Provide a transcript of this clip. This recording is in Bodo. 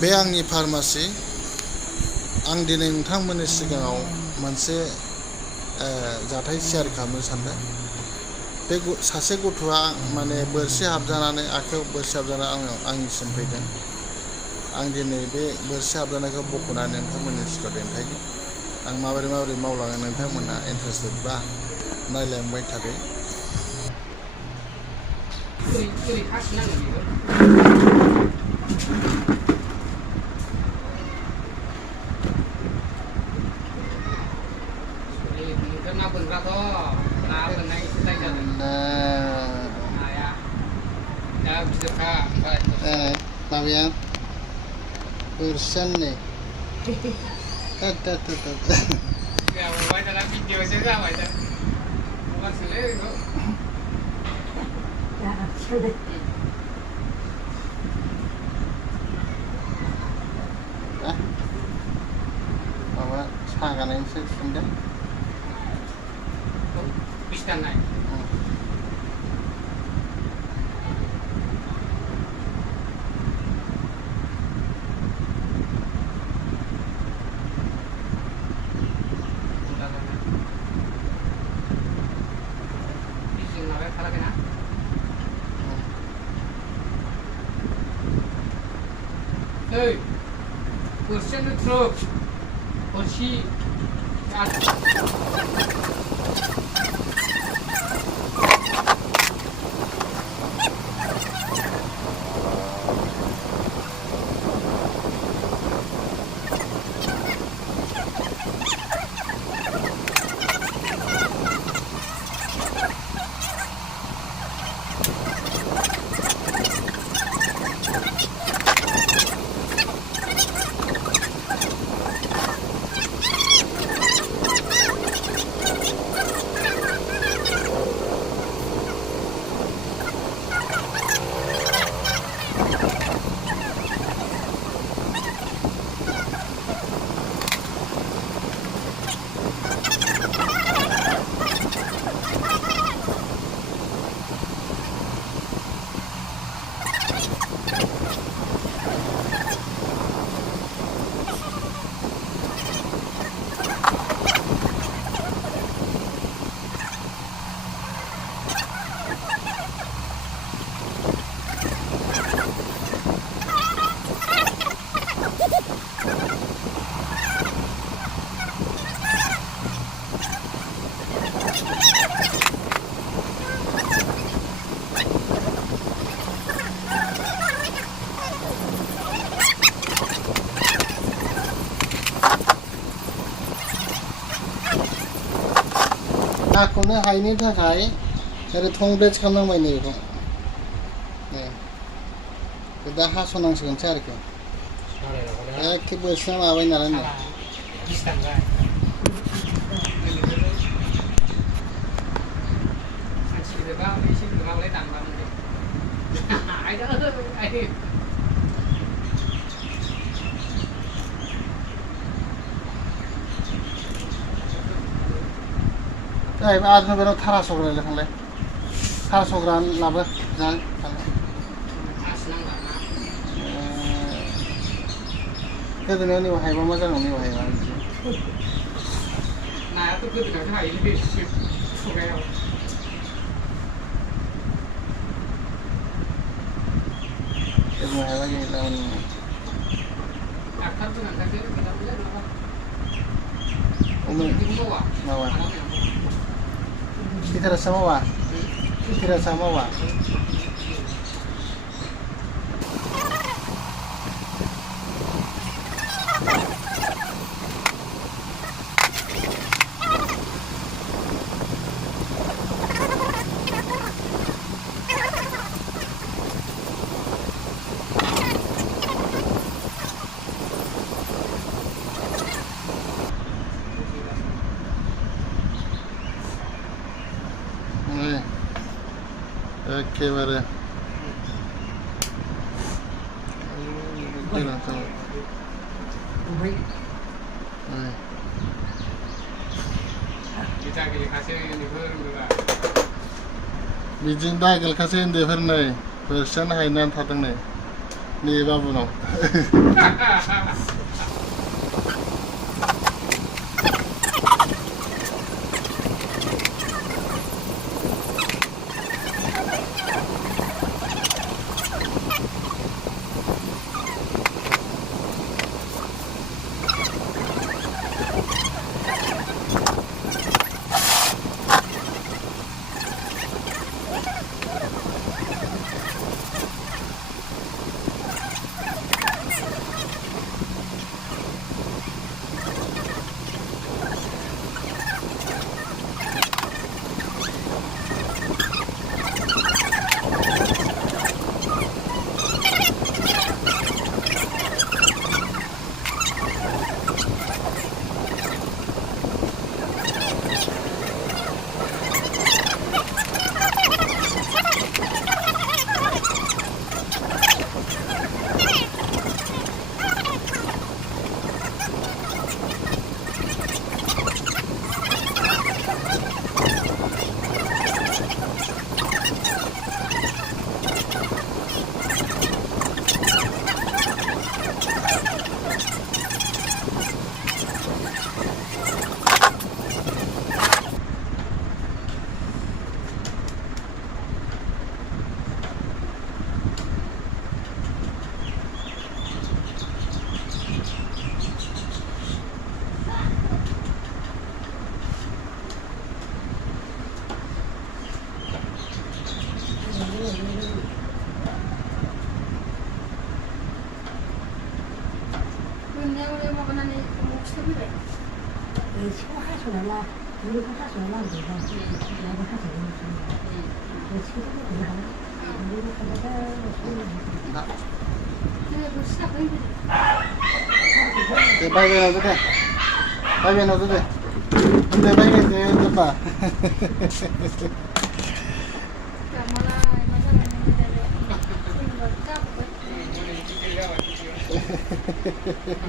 बे आंनि फार्मासि आं दिनै नोंथांमोननि सिगाङाव मोनसे जाथाय शेयार खालामनो सानदों। बे सासे गथ'आ माने बोरसि हाबजानानै आखायाव बोरसि हाबजानानै आंनिसिम फैदों। आं दिनै बे बोरसि हाबजानायखौ बख'नानै नोंथांमोननि सिगाङाव देखायगोन। आं माबोरै मावलाङो नोंथांमोना इन्टारेस्टेडबा नायलांबाय थादो। ना बोनग्राथ' ना बोननाय एसे दाय जादों। नाया दा गिदिरखा ओमफ्राय माबाया बोरसियानो नै जाबाय दाना भिडिअ'सो जाबाय दा माबासोलै बेखौ माबा सागानायनिसो सुनदों बिस दाननाय Hey, kursiyan the truck. Kursi. नाखौनो हायैनि थाखाय ओरै थंब्लेट खालामनांबाय नै बेखौ दा हास'नांसिगोनसो आरोखि एखे बोरसिया माबाय नालाय नै जाहैबाय आरो बेनाव थारास'ग्रा लेखांलाय थारास'ग्रा लाबो गोदोनायाव नैबो हायबा मा जानांगौ नैबो हायबा नायाथ' गोदोनायावसो हायोलै खुगायाव गोदोनायाव हायबा गैला डाक्टार गोनांखासो मावा Kita mawa. एखेबारे बिदिनो दागेलखासै उन्दैफोर नै बोरसियानो हायनानै थादों नै नै बाबुनाव 오늘 먹으면 목숨을 시고 하소라 우리가 하소라 내가 하소라 지금 그냥 우리가 하다가 내가 볼 시작 보이거든. để bay về nào thế bay về nào thế 근데 bay về thế tốt mà 까마라 맞아 맞아. 이거 짜고.